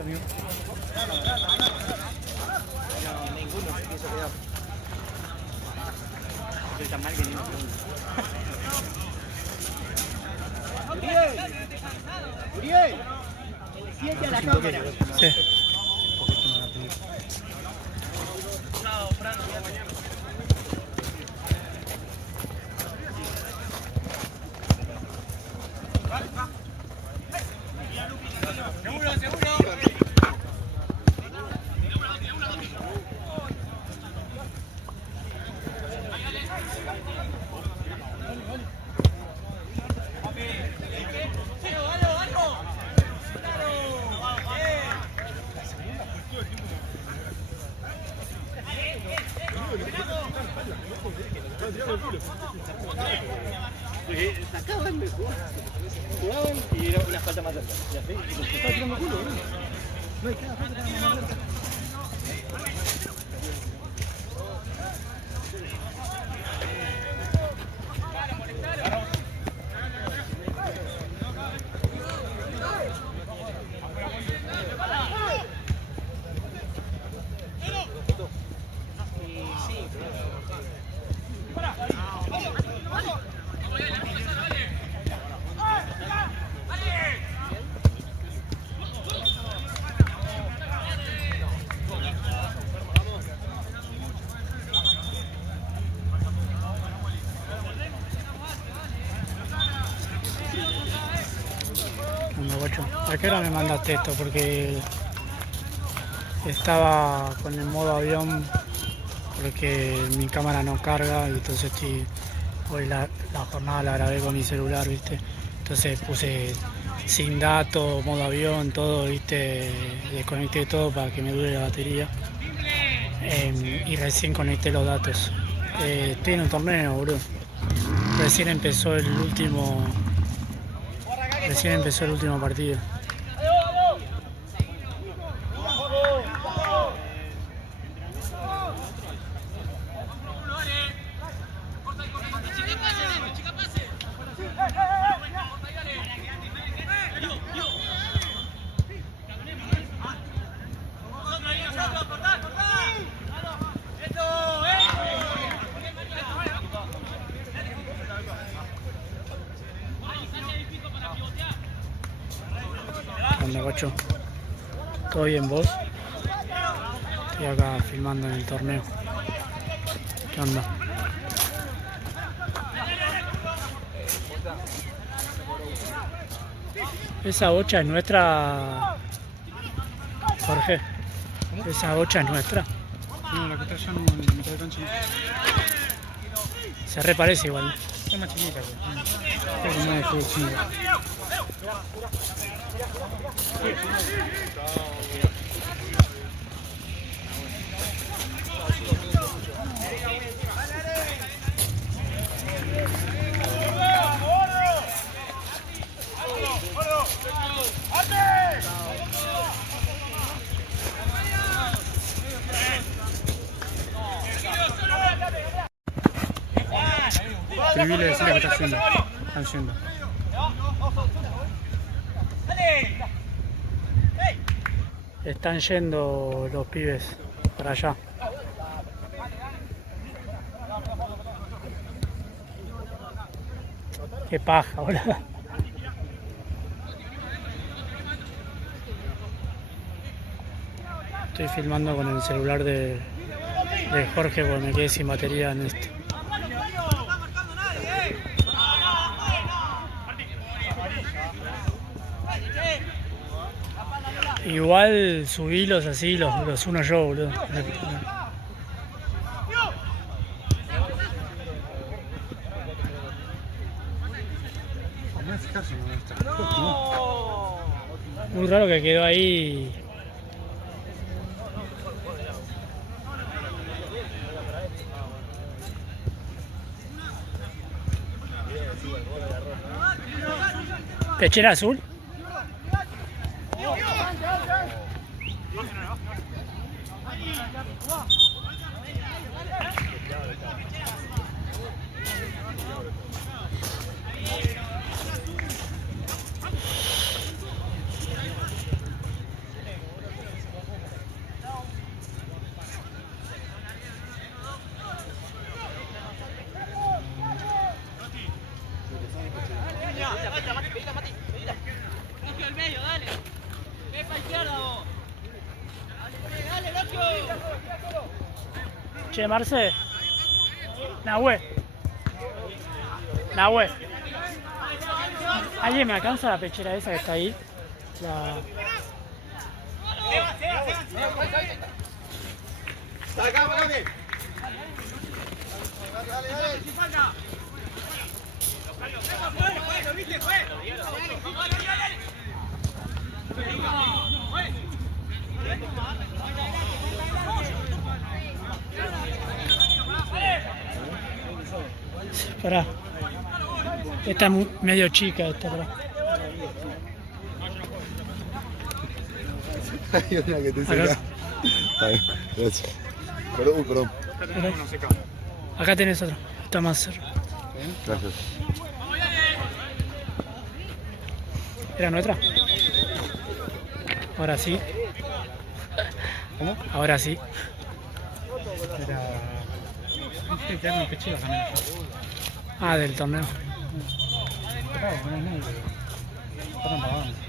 amigo. No, ninguno se quiso quedar. Estoy tan mal que ni me pregunto. Uriel, siente a la cámara. Sí. Sacaban de jugar. Jugaban y era una falta más cerca. Ya sé, se estaba tirando culo, ¿no? No hay cada falta más cerca. ¿A qué hora me mandaste esto? Porque estaba con el modo avión porque mi cámara no carga y entonces hoy la jornada la grabé con mi celular, ¿viste? Entonces puse sin datos, modo avión, todo, ¿viste? Desconecté todo para que me dure la batería y recién conecté los datos. Estoy en un torneo, bro. Recién empezó el último partido. Onda, guacho. ¿Todo bien vos? Estoy acá filmando en el torneo. ¿Qué onda? Esa bocha es nuestra, Jorge. Esa bocha es nuestra. No, la que está allá no, en la mitad de cancha no. Se reparece igual. Es más chiquita, güey. Es como una de fútbol chino. Escribile, decirle que está yendo. Están yendo. Están yendo los pibes para allá. Qué paja, boludo. Estoy filmando con el celular de Jorge porque me quedé sin batería en este. Igual subilos así, los uno yo, boludo. Muy raro que quedó ahí. Pechera azul. Che, Marce. Nahue. Nahue. ¿Alguien me alcanza la pechera esa que está ahí? La... Pará. Esta es medio chica esta, pará. Hay una que te Acá. seca. Ay, gracias. Perdón, perdón. Acá tenés otro. Está más cerca. Gracias. ¿Era nuestra? Ahora sí. ¿Cómo? Ahora sí. Era... Sí, que eran unos pechillos también. Ah, del torneo. Claro, no es nada. Estaban pagando.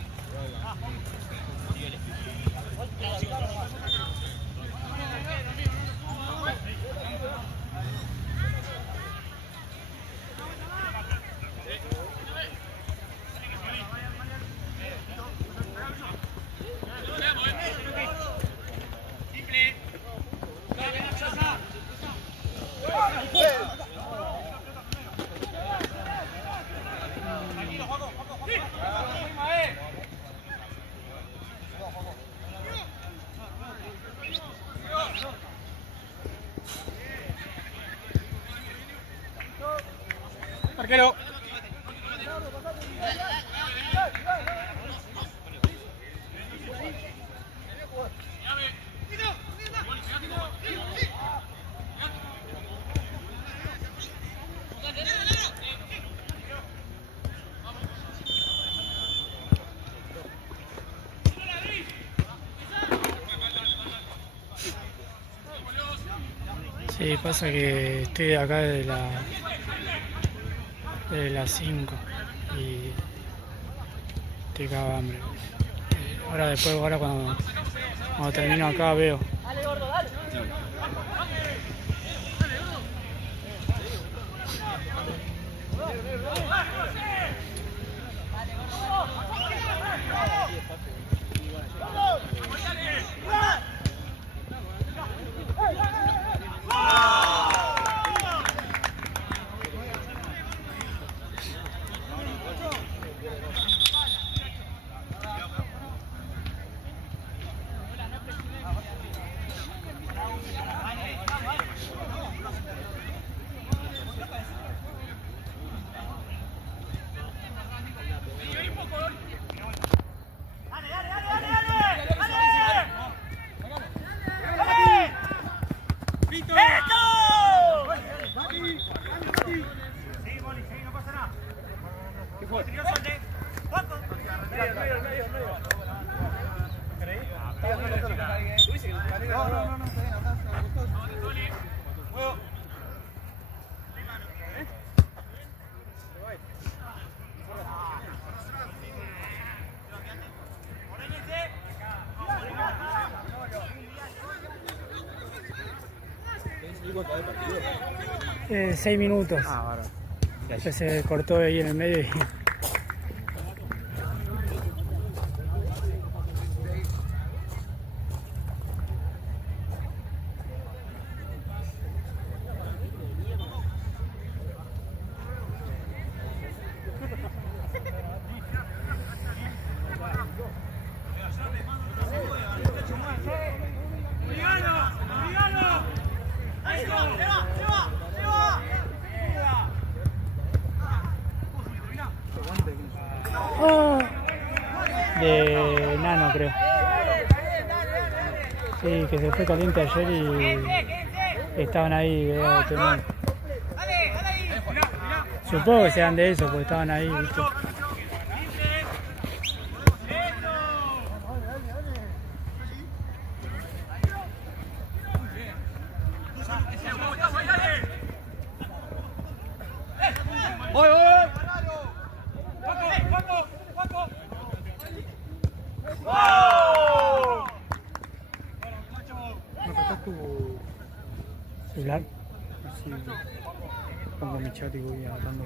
Arquero. Sí, pasa que estoy acá desde las 5 y estoy cagado de hambre. Ahora después, cuando termino acá veo. ¿Cuánto de partido? 6 minutos. Ah, bárbaro. Que se cortó ahí en el medio y... de Nano, creo. Sí, que se fue caliente ayer y estaban ahí. Supongo que sean de eso, porque estaban ahí, ¿viste? ¿Me cortás tu celular? así? Pongo mi chat y voy hablando.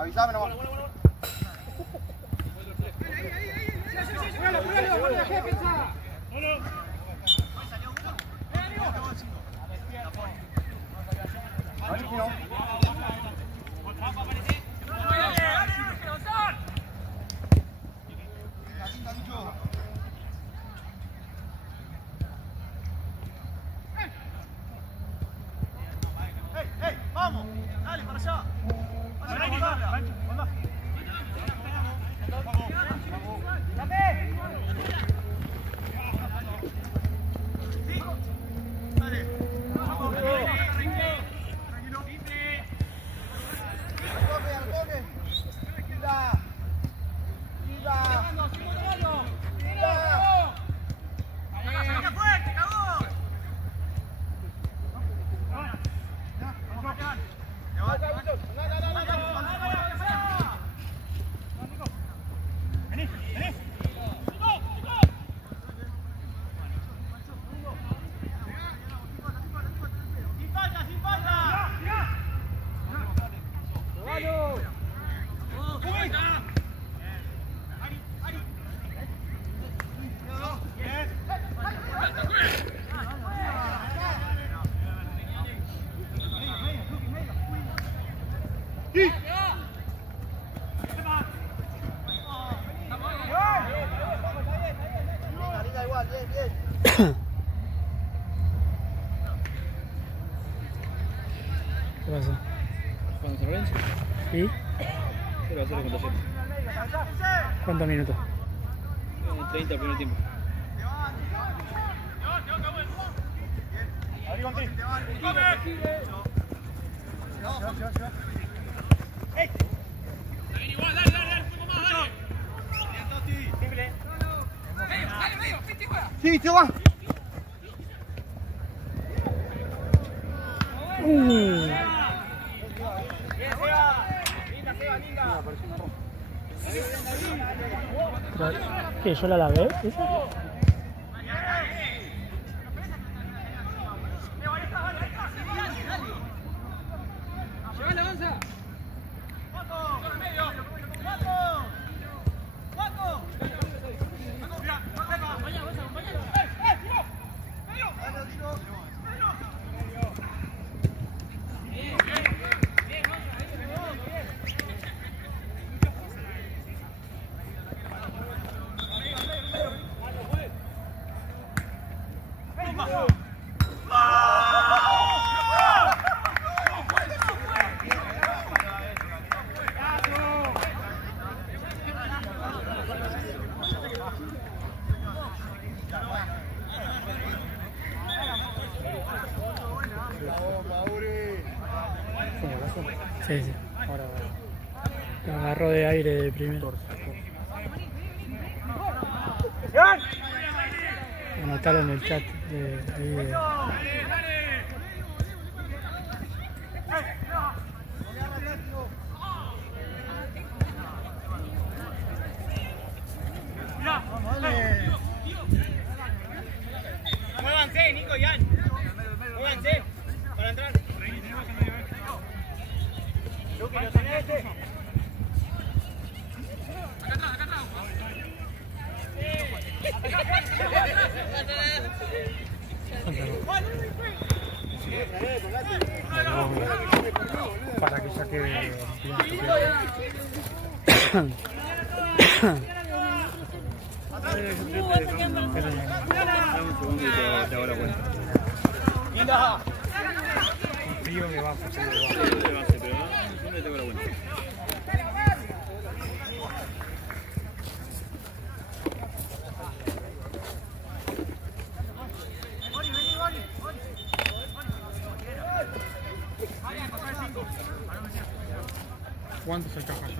Avisame nomás. Vamos, dale para allá. ¿Qué pasó? Cuando se vence, ¿Y? 0-0 contra 7. ¿Cuántos minutos? 30 primer tiempo. Sí, te va. ¿Qué? ¿Yo la lavé? ¿Esa? Sí, sí. Lo agarró de aire de primero. Anotalo en el chat de video. Muévanse, Nico y Jan. Muévanse para entrar. Luqui, ¿lo tenés este? Acá atrás. Para que saque. Dame un segundo y te hago la cuenta. Un frío que va a pasar. ¿Dónde te hago la cuenta? ¿Cuánto se caja ya?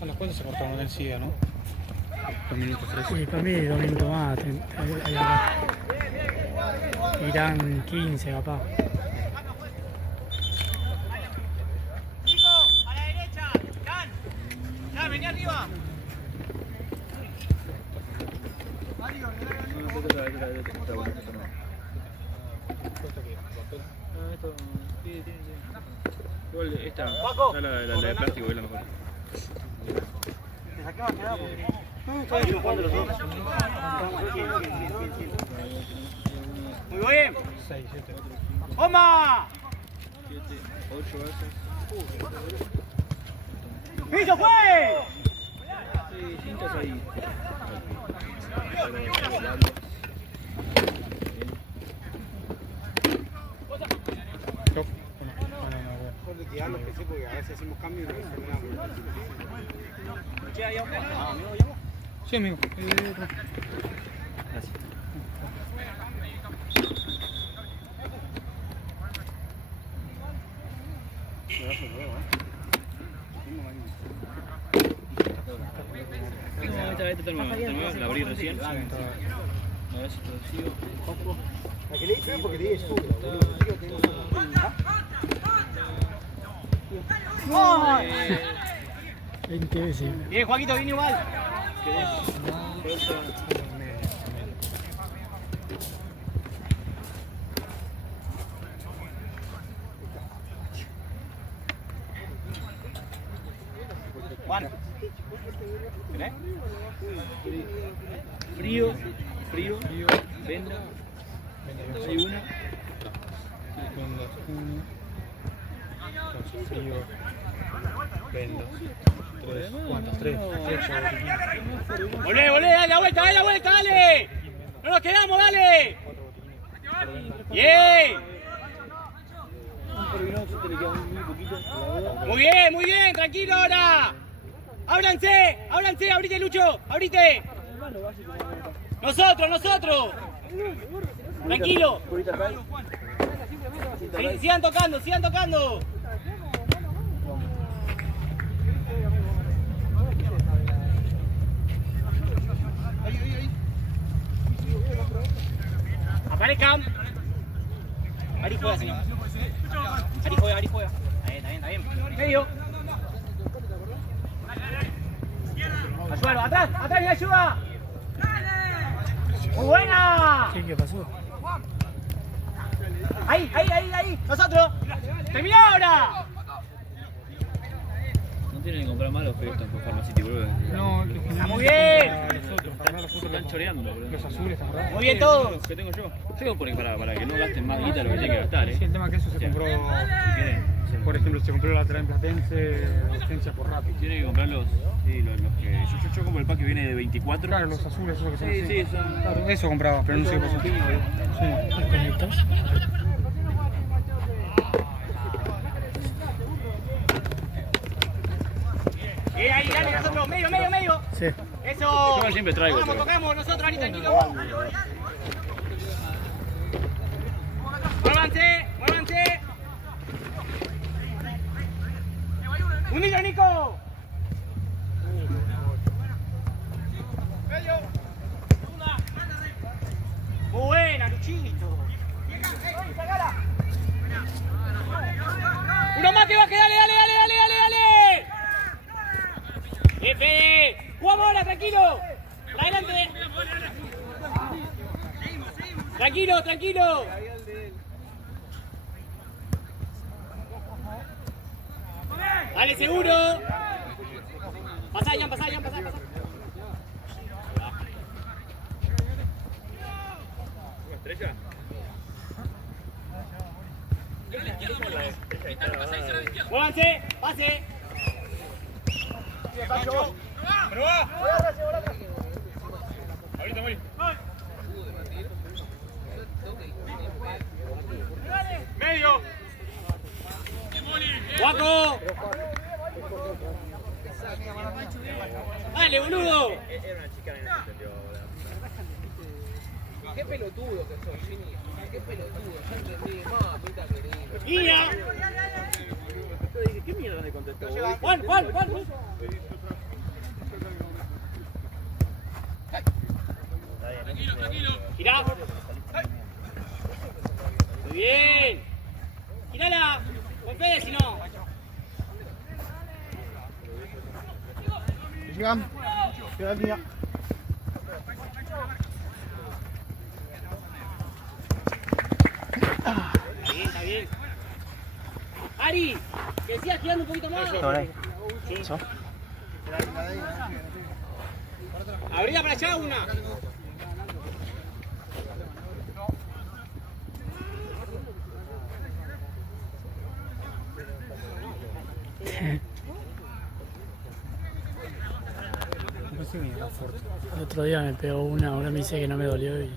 A las cuantas se cortaron el SIDA, ¿no? 2 minutos 13. Sí, para mí 2 minutos más. Ahí acá. Irán 15, capaz. Nico, a la derecha. Jan, vení arriba. Igual esta la de plástico es la mejor. Muy bien. 6, 7. ¡Toma! 7, 8 veces. ¡Piso fue! Sí, cintas ahí. Stop. Porque a veces hacemos cambios y no terminamos. Sí, amigo. Esta la abrí recién. A ver si lo sigo. ¿A qué le dicen? Porque le dije ¡ay! 20 veces. Bien, Joaquito, viene igual. Juan. ¿Tenés? Frío, venda. Hay una. Vendas 1. 2, frío. Vendas 3. ¿Cuántas? 3. 8. Volvé, dale la vuelta, dale. No nos quedamos, dale. Bien. Muy bien, tranquilo ahora. Ábranse, abrite Lucho, abrite. Nosotros. Tranquilo. Sigan tocando. Aparezcan. Ari juega, señor. Ari juega. Está bien. Medio. Ayúdalo, atrás y ayuda. Muy buena. ¿Qué pasó? Ahí. Nosotros. ¡Termina ahora! No tienen que comprar más los Phantom por Pharmacity, boludo. No, que Está muy bien. Los otros, para los otros, Están choreando, boludo. los azules, ¿te acordás? Muy bien todos. ¿Qué tengo yo? Yo por para que no gasten más guita de lo que tienen que gastar, Sí, el tema es que eso se compró, por ejemplo, se compró la lateral en Platense, licencia por Rappi. Tienen que comprar los que... Yo compro el pack que viene de 24. Claro, los azules, esos que son Sí, así. sí, son... Claro, eso compraba, pero no sé qué pasó. Sí. ¿Los conectas? Ahí, dale, nosotros. Medio. Sí. Eso. Yo siempre traigo, Tocamos nosotros, ahí tranquilo. Muévanse. Unilo, Nico. Muy buena, Luchito. Uno más que baje, dale. F. Jugamos ahora, tranquilo. Adelante. Tranquilo. Dale, seguro. Pasá. ¿Estrella? Muévanse, pase. ¡Probá! Ahorita, Mori. ¡Medio! ¡Guaco! ¡Dale, boludo! Qué pelotudo que sos, Gini. Qué pelotudo. Ya entendí. Mamita querida. ¡Guía! ¿Qué mierda le contestó? ¡Juan! ¡Girá! ¡Muy bien! ¡Girala! ¡Con Fede, si no! Llegan. Queda el día. Está bien. Ari, que sigas girando un poquito más. Sí. Abría para allá una. El otro día me pegó una, ahora me dice que no me dolió y...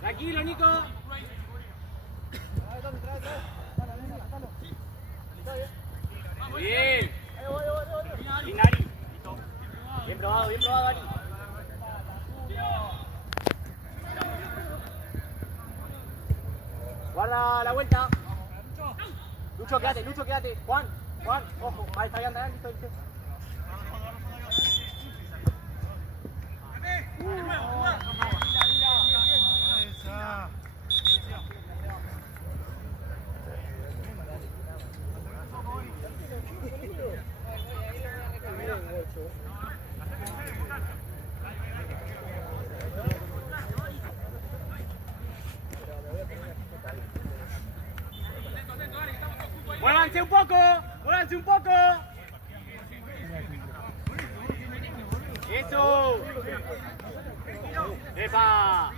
Tranquilo, Nico. Muy bien. Bien, Ari. Bien probado, Ari. Guarda la vuelta. Lucho, quédate. Juan, ojo. Ahí está bien, listo. Muévanse un poco. Eso. ¡Epa!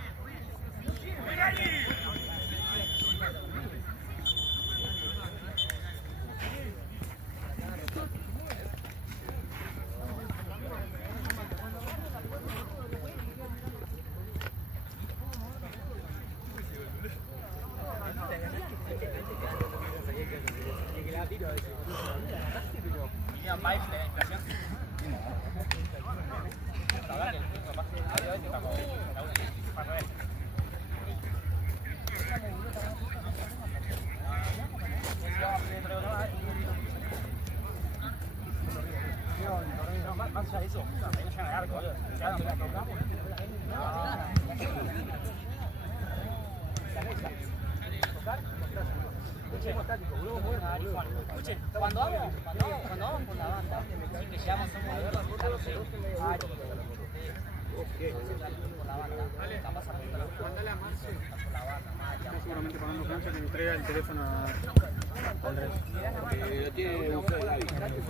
Cuando vamos por la banda, sí que llegamos a un Está seguramente pagando cancha que me entrega el teléfono a Andrés. Lo tiene Buffet, Gaby.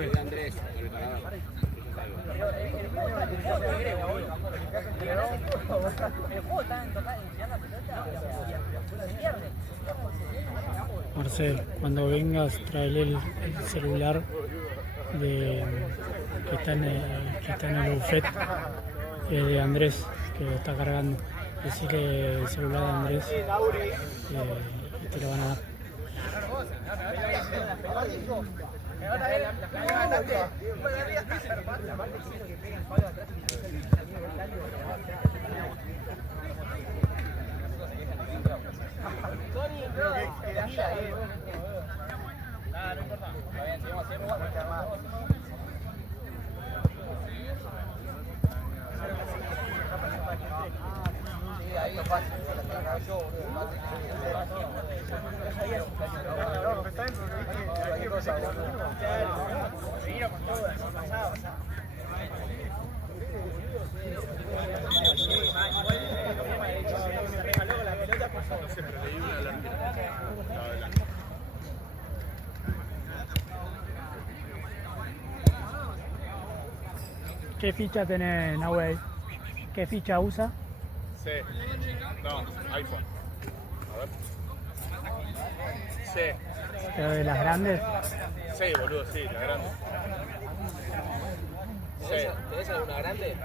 De Andrés, el cargador. Marcel, cuando vengas, traele el celular que está en el buffet de Andrés, que lo está cargando. Decirle el celular de Andrés y te lo van a dar. ¿Qué ficha tenés, Nahuel? ¿Qué ficha usa? Sí. No, iPhone. A ver. Sí. ¿Pero de las grandes? Sí, boludo, sí, la grande. Sí. ¿Tenés alguna grande?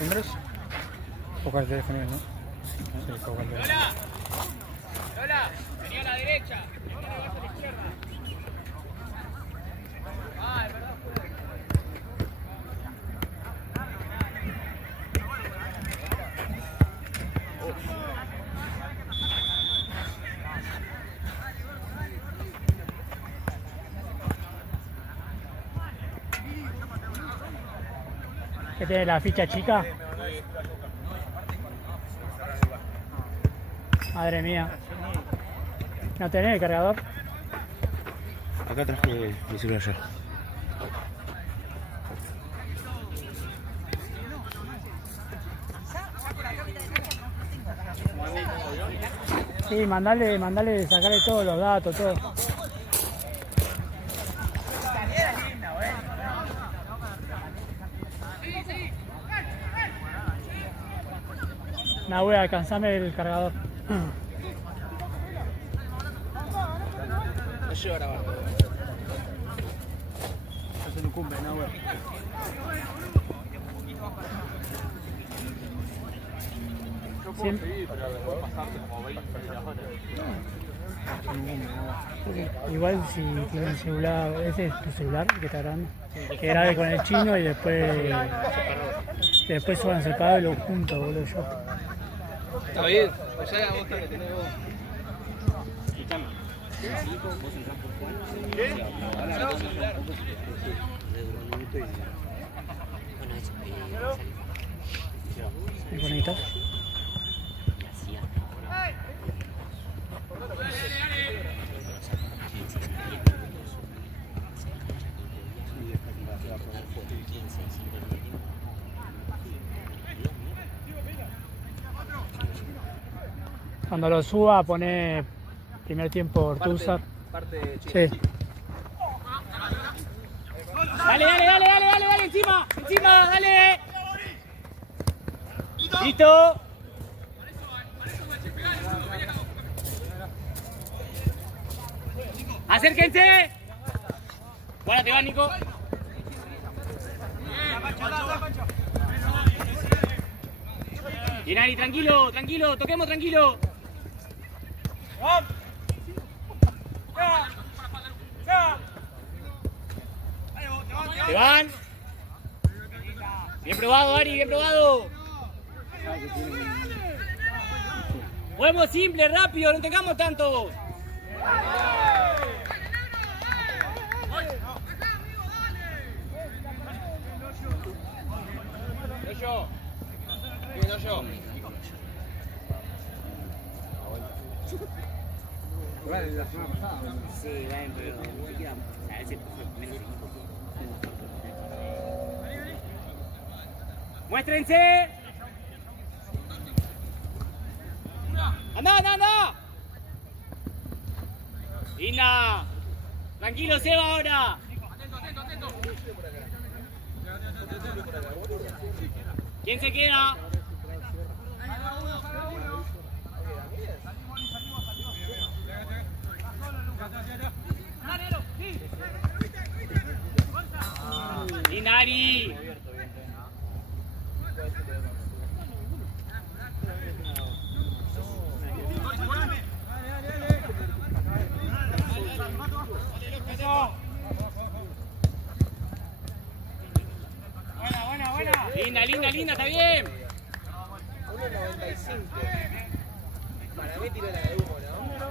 ¿Andrés? Poca el teléfono, ¿no? Sí, poca el teléfono. Lola, venía a la derecha. Venía a la izquierda. Ah, es verdad. ¿Qué tiene la ficha chica? Madre mía. ¿No tenés el cargador? Acá traje mi celular ayer. Sí, mandale sacarle todos los datos, todo. Nah, voy a alcanzarme el cargador. No llevo a grabar. Eso no cumple, no, güey. Igual si tienes el celular, ese es tu celular que está grabando, que grabe con el chino y después suban separado y lo junto, boludo, yo. Está bien, pues ya vos que tenés vos. ¿Me conectas? Cuando lo suba, pone primer tiempo Ortúzar. Parte Sí. Dale, encima, dale. Listo. Acérquense. Bueno, te va, Nico. Bien, Ari, tranquilo, toquemos tranquilo. Te van. Bien probado, Ari, bien probado. Juguemos simple, rápido, no tengamos tanto. yo. Viendo yo. Igual la semana pasada. Sí, bueno, pero ni siquiera, o sea, ese fue el primer equipo. ¡Muéstrense! ¡Anda, anda, anda! ¡Linda! ¡Tranquilo, Seba, ahora! ¿Quién se queda? ¡Linari! Linda, linda, linda, está bien. 1.95. Para mí tiró la de humo, ¿no?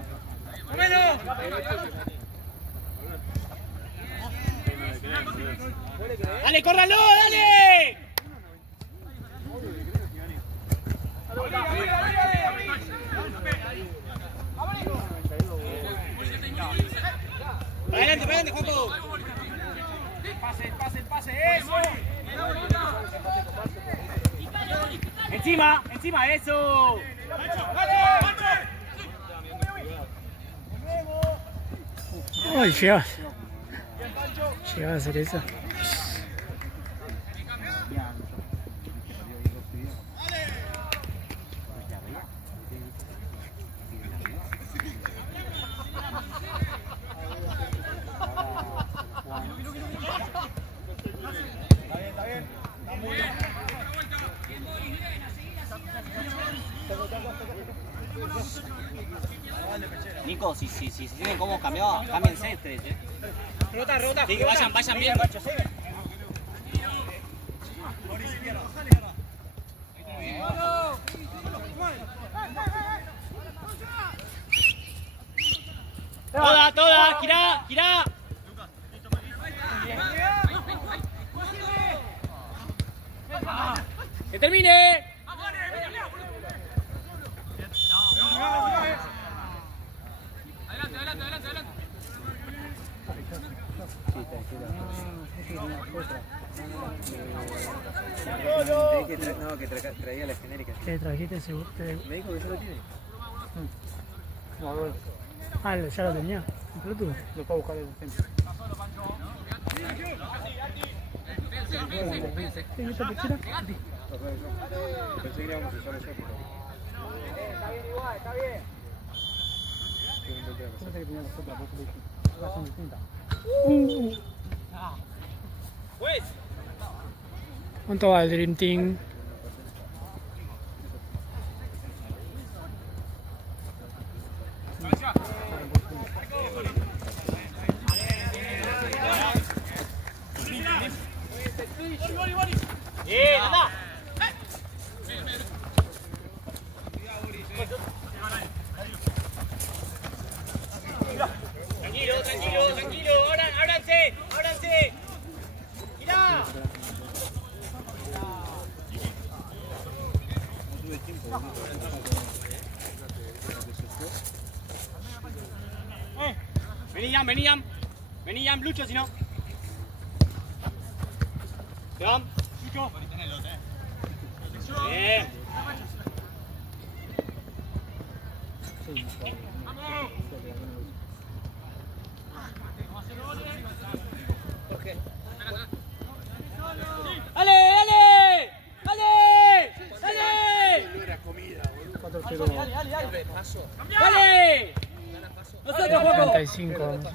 ¡Dale, córralo, dale! Para adelante, Juanjo. Pase, eso. Encima, eso. Ay, llegaba a hacer eso. Nico, si se tienen cómo cambiado, cámbiense ustedes, Rota. Sí, que vayan bien. Toda, girá. ¡Que termine! No, que traía las genéricas. ¿Qué trajiste seguro? Me dijo que ya lo tiene. No, bueno, Ah, ya lo tenía. ¿Pero tú? lo puedo buscar en el centro. ¿En esta pechera? Pensé que íbamos a usar eso, pero... Está bien. Fíjate que tenía las otras, por eso le dije. Ahora son distintas. ¿Cuánto va el Dream Team? ¡Anda! Tranquilo. Ábranse. Mirá. Vení, Jan, Lucho, si no. Jan. Lucho. Bien. ¡Dale! ¡Dale! Nosotros, Juanjo. 35 vamos.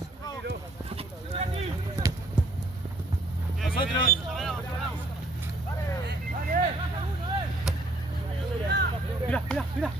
Nosotros. Mirá. Gira.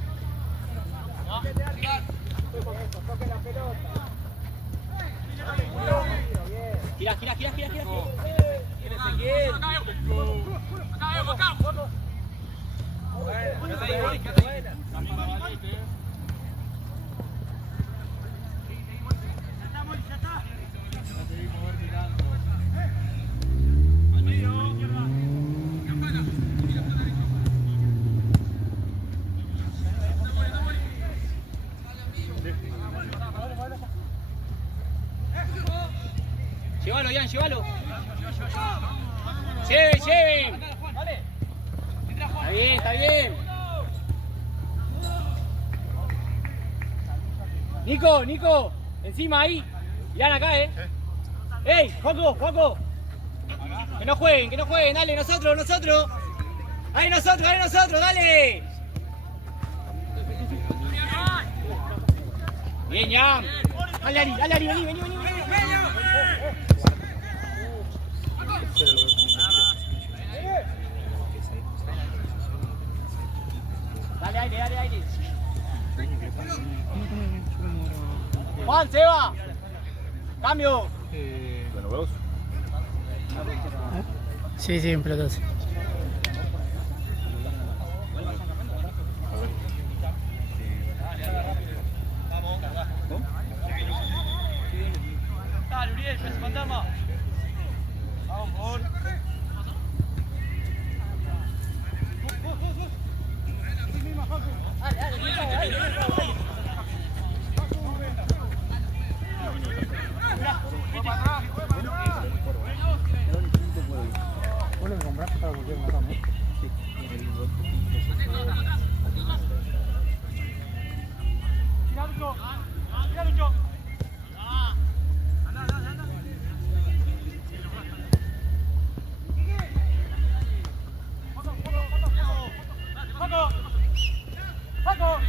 bien. Nico, encima ahí. Irán acá, ¡Ey, Juanco! Que no jueguen, dale, nosotros. Ahí nosotros, dale. Bien, ya. Dale, Ari, vení. Dale aire. Juan, Seba. Cambio. Bueno, vos. Sí, en pelotas. Dale, Uriel, pez fantasma. Vamos, por favor. Dale. ¿Vos lo que compraste para cualquier matón, no? Sí. Tira, Lucho. Paco.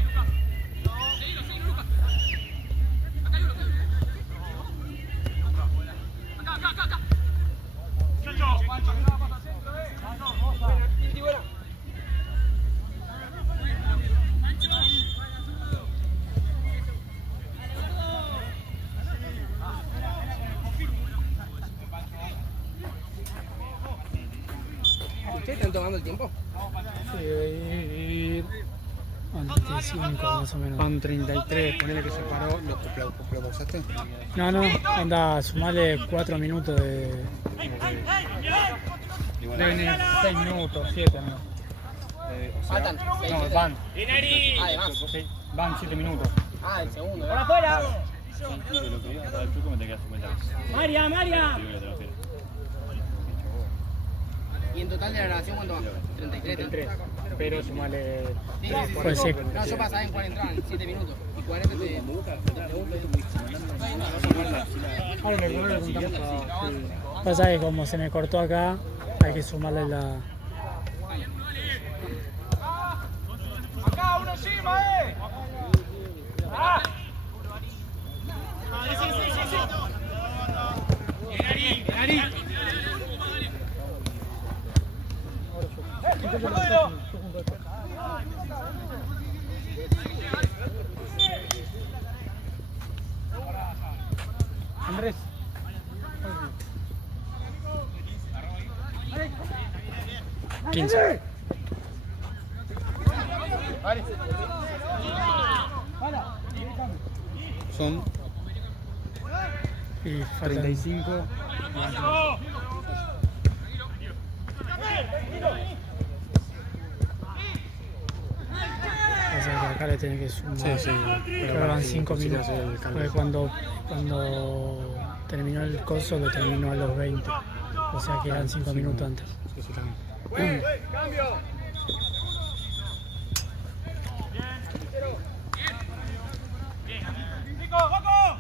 ¿Ustedes están tomando el tiempo? Sí, 25 más o menos. Van 33, ponele que se paró, ¿lo pausaste? No, anda, sumarle 4 minutos de... Deben ir 6 minutos, 7 ¿no? Faltan. No, van. Además. Sí, van 7 minutos. El segundo. ¡Por afuera! María. ¿Y en total de la grabación cuánto va? 33. 33, pero sumale... Sí. Pues sí. No, yo pasaba en cuál entraban, 7 minutos. Y 40 te... Ahora le contamos a... Pasa que como se me cortó acá, hay que sumarle la... Acá, uno encima, Bien, Andrés. 15. Son Y faltan 35. O sea que acá le tienen que sumar. Sí. Pero van 5 sí, minutos. hace el cálculo. Porque cuando terminó el coso, lo terminó a los 20. O sea que eran 5 minutos antes. Sí, también. Cambio. Nico, Paco.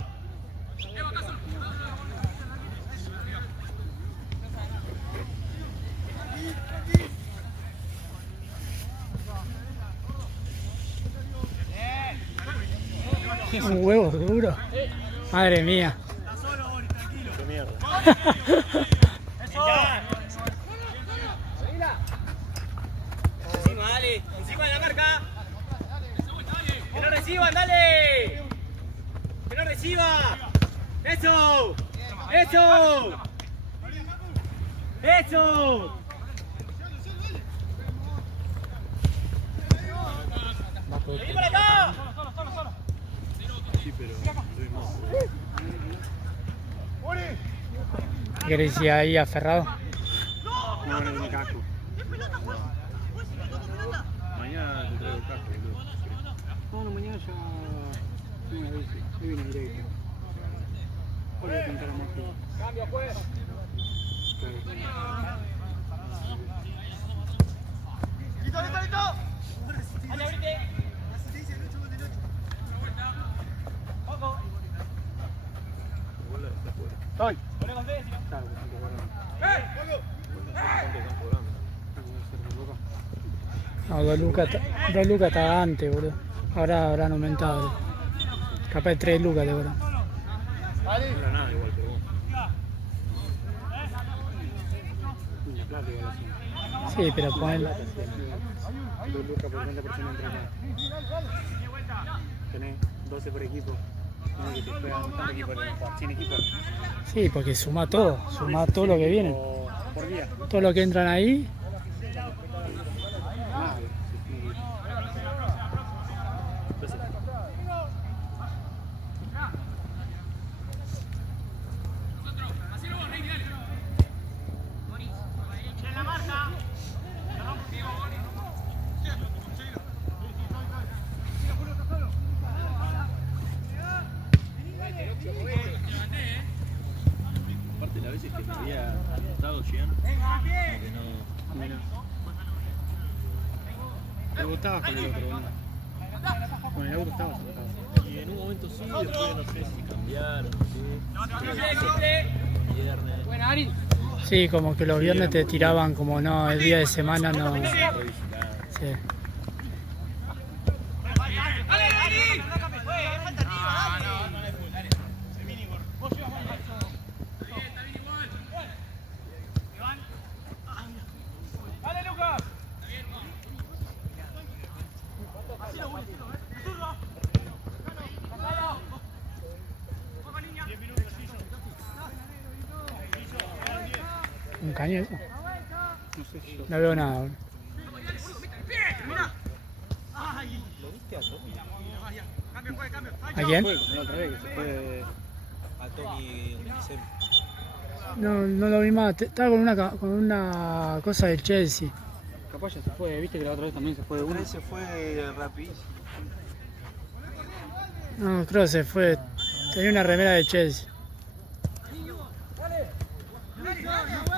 Un huevo duro. Madre mía. Encima, dale. Encima de la marca. Que no reciban, dale. Que no reciba. Eso. Vení para acá. ¿Qué querés ir ahí aferrado? No, no tiene casco. Mañana te traigo el casco, boludo. No, mañana ya... No, hoy viene directo. Hoy voy a cantar a Mati. Cambio, pues. Claro. Listo. No, 2 lucas estaba antes, boludo. Ahora habrán aumentado. Capaz de 3 lucas, de verdad. No era nada igual, pero bueno. Una plata igual así. Sí, pero ponele. 2 lucas por 30 personas entre acá. Tenés 12 por equipo. No, que te juegan tanto equipo, 100 equipos. Sí, porque suma todo lo que viene. Por día. Todo lo que entran ahí. Nada. Aparte las veces que me había estado llegando, como que no. Mira. Te gustabas con el otro, boludo. Con el auto estabas. Y en un momento sí, después no sé si cambiaron, no sé. Viernes. Buena, Ari. Sí, como que los viernes te tiraban como no, el día de semana no. Sí. Un cañón. No sé si No veo nada, boludo. ¿A quién? fue como la otra vez que se fue. A Tommy Unicem. No lo vi más. Estaba con una cosa del Chelsea. Capaz ya se fue, viste que la otra vez también se fue de uno. Se fue rapidísimo. No, creo que se fue. Tenía una remera de Chelsea.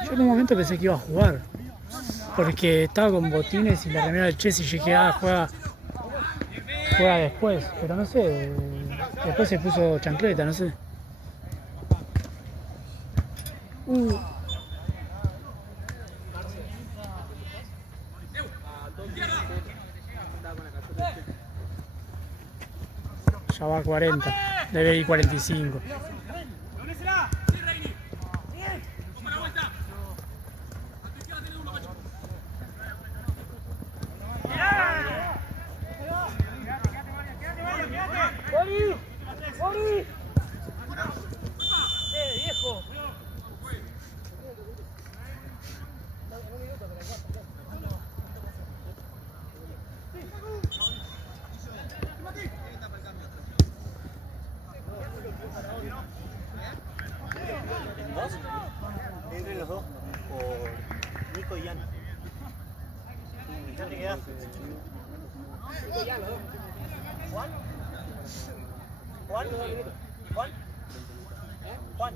Yo en un momento pensé que iba a jugar. Porque estaba con botines y la remera del Chelsea. Y yo dije, juega después. Pero no sé. Después se puso chancleta, no sé. Ya va a 40. Debe ir 45. Entre los dos, por Nico y Ana. ¿Qué te quedaste? ¿Juan? ¿Juan? ¿Juan? ¿Juan?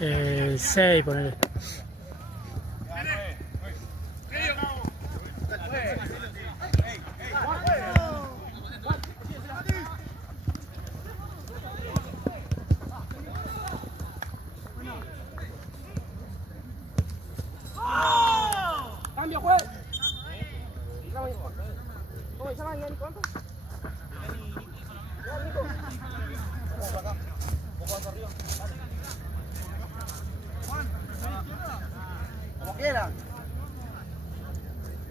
El 6, ponele. Cambio, juez. ¿Cómo se llama? ¿Cuánto? Como quieran.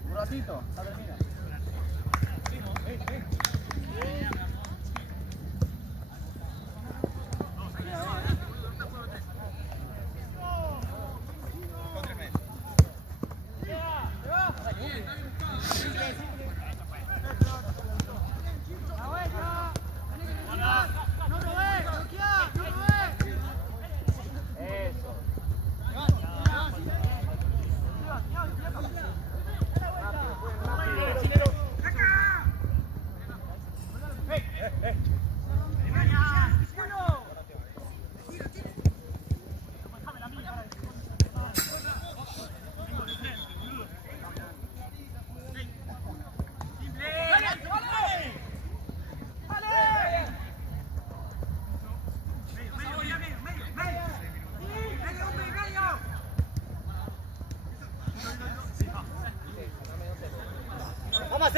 Un ratito, ya termina.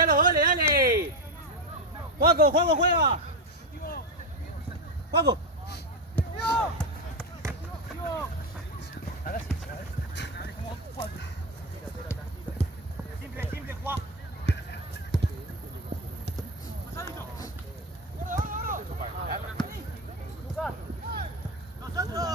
hacer los goles, dale. Juaco, Juaco, juega. Juaco. Simple, simple, Juan. Nosotros.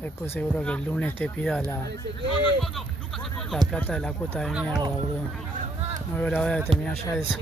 Después seguro que el lunes te pida la plata de la cuota de mierda, boludo. No veo la hora de terminar ya eso.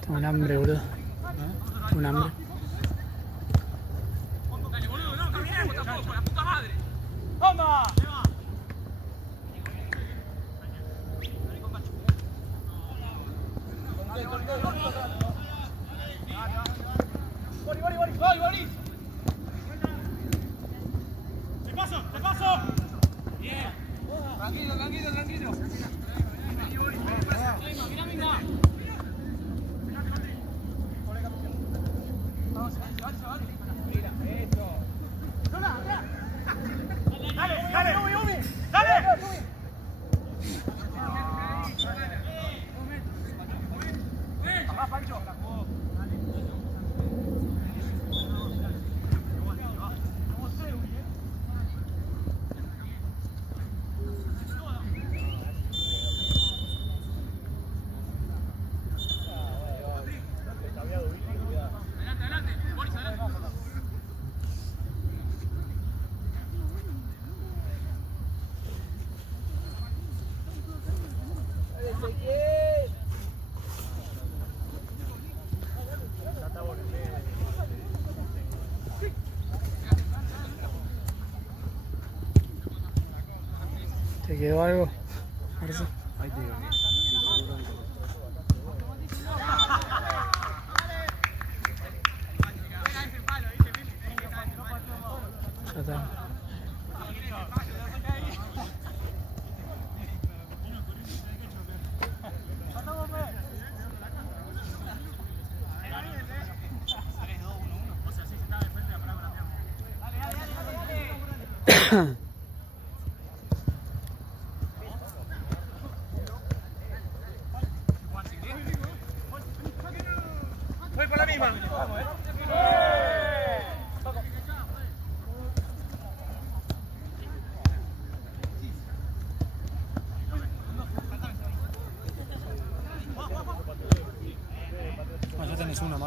Tengo un hambre, boludo. Un hambre. ¡Te paso! Bien. Tranquilo, tranquilo, tranquilo. ¿Te quedó algo? Marce? Ahí te digo. Ya está. Voy por la misma.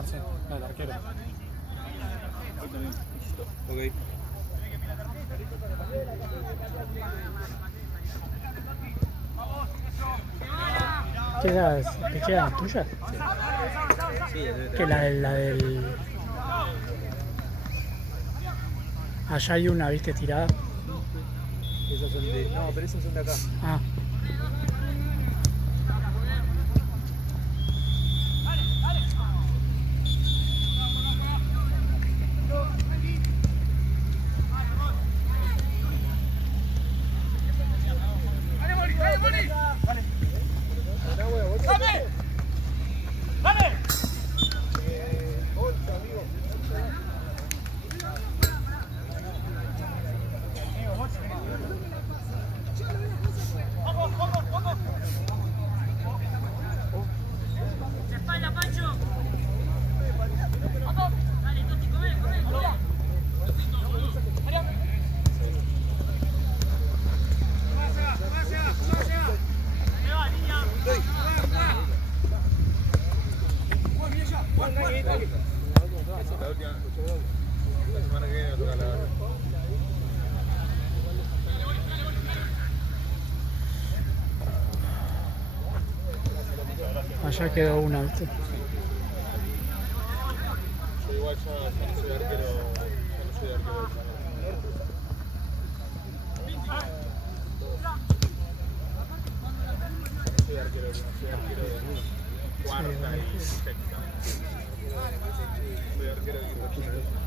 Marce, no, el arquero. Ok. ¿Te quedan las tuyas? Sí, ya Que la del... Allá hay una, ¿viste? Tirada. Esas son de. No, pero esas son de acá. Ah. La semana que viene me toca la. Allá quedó una, ¿viste? Yo igual ya no soy arquero. Ya no soy arquero. Soy arquero, soy arquero de cuarta y sexta. Soy arquero de equipo chico.